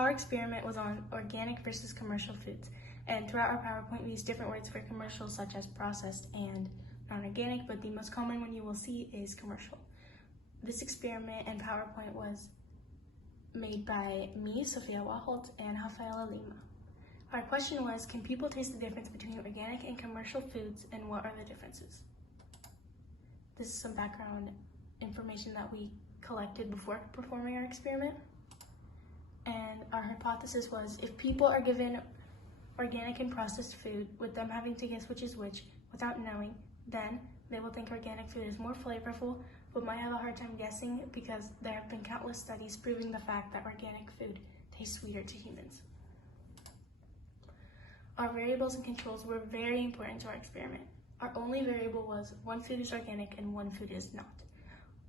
Our experiment was on organic versus commercial foods, and throughout our PowerPoint we used different words for commercial such as processed and non-organic, but the most common one you will see is commercial. This experiment and PowerPoint was made by me, Sofiaw, and Rafaela Lima. Our question was, can people taste the difference between organic and commercial foods, and what are the differences? This is some background information that we collected before performing our experiment. And our hypothesis was, if people are given organic and processed food with them having to guess which is which without knowing, then they will think organic food is more flavorful, but might have a hard time guessing because there have been countless studies proving the fact that organic food tastes sweeter to humans. Our variables and controls were very important to our experiment. Our only variable was one food is organic and one food is not.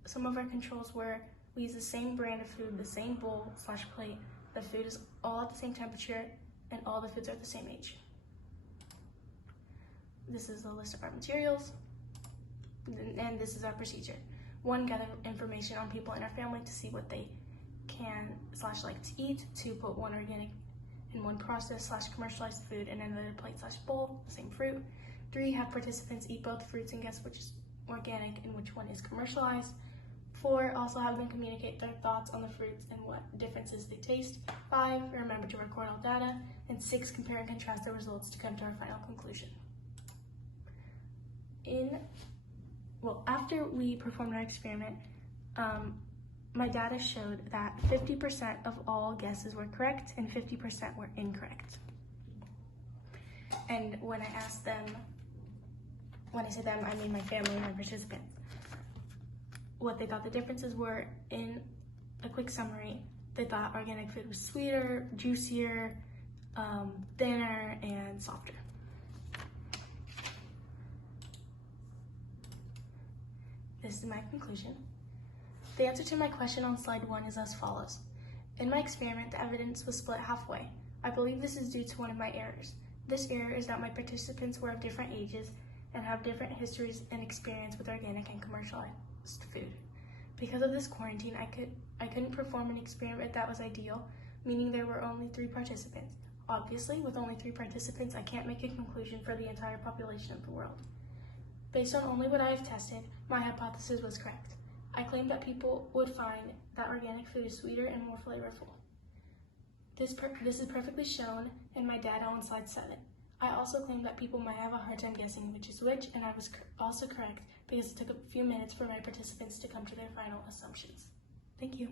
Some of our controls were, we use the same brand of food, the same bowl/plate, the food is all at the same temperature, and all the foods are the same age. This is the list of our materials, and this is our procedure. 1, gather information on people in our family to see what they can/like to eat. 2, put one organic and one processed/commercialized food in another plate/bowl, the same fruit. 3, have participants eat both fruits and guess which is organic and which one is commercialized. 4, also have them communicate their thoughts on the fruits and what differences they taste. 5, remember to record all data. And 6, compare and contrast the results to come to our final conclusion. After we performed our experiment, my data showed that 50% of all guesses were correct and 50% were incorrect. And when I asked them, when I say them, I mean my family and my participants, what they thought the differences were, in a quick summary, they thought organic food was sweeter, juicier, thinner, and softer. This is my conclusion. The answer to my question on slide 1 is as follows. In my experiment, the evidence was split halfway. I believe this is due to one of my errors. This error is that my participants were of different ages and have different histories and experience with organic and commercialized food. Because of this quarantine, I couldn't perform an experiment that was ideal, meaning there were only 3 participants. Obviously, with only 3 participants, I can't make a conclusion for the entire population of the world. Based on only what I have tested, my hypothesis was correct. I claimed that people would find that organic food is sweeter and more flavorful. This is perfectly shown in my data on slide 7. I also claimed that people might have a hard time guessing which is which, and I was also correct because it took a few minutes for my participants to come to their final assumptions. Thank you.